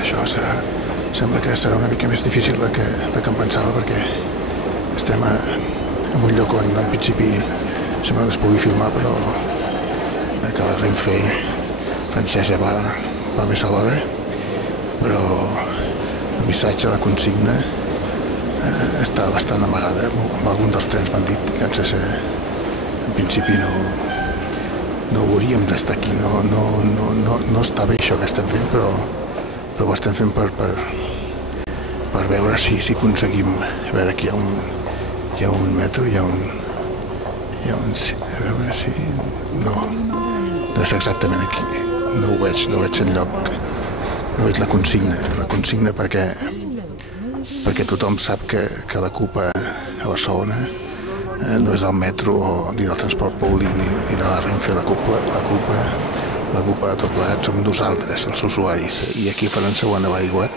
això sembla que serà una mica més difícil del que em pensava, perquè estem en un lloc on en principi sembla que es pugui filmar, però que la Renfe francesa va més a l'hora, però el missatge, la consigna està bastant amagada. Amb algun dels trens m'han dit que en principi no hauríem d'estar aquí, no està bé això que estem fent, però ho estem fent per veure si aconseguim. A veure, aquí hi ha un metro, a veure si... No és exactament aquí, no ho veig enlloc, no veig la consigna perquè tothom sap que la culpa a Barcelona no és del metro ni del transport públic ni de la Renfe. La culpa de tot plegat som nosaltres, els usuaris, i aquí a França ho han averiguat,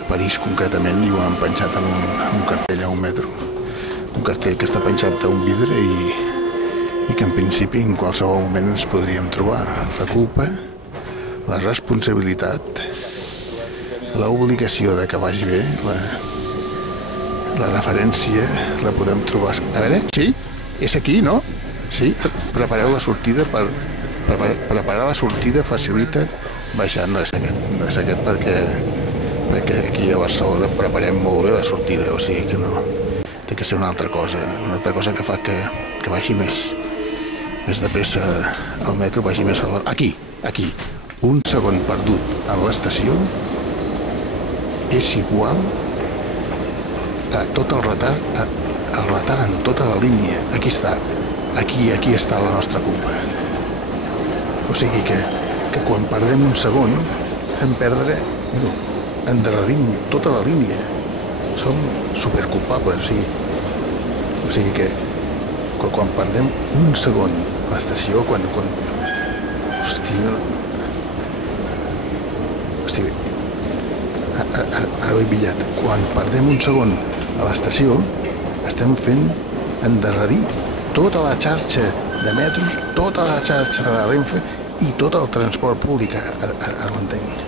a París concretament, i ho han penjat en un cartell a un metro, un cartell que està penjat a un vidre i que en principi en qualsevol moment ens podríem trobar. La culpa, la responsabilitat, l'obligació de que vagi bé, la referència la podem trobar. A veure, sí, és aquí, no? Sí, prepareu la sortida preparar la sortida facilita baixar. No és aquest perquè aquí a Barcelona preparem molt bé la sortida, o sigui que no, té que ser una altra cosa que fa que vagi més de pressa el metro, vagi més a l'hora. Aquí, un segon perdut a l'estació és igual a tot el retard en tota la línia. Aquí està la nostra culpa. O sigui que quan perdem un segon fem perdre, endarrerim tota la línia. Som superculpables, o sigui que quan perdem un segon a l'estació, ara ho he pillat. Quan perdem un segon a l'estació, estem fent endarrerir tota la xarxa de metros, tota la xarxa de la Renfe i tot el transport públic. Ara ho entenc.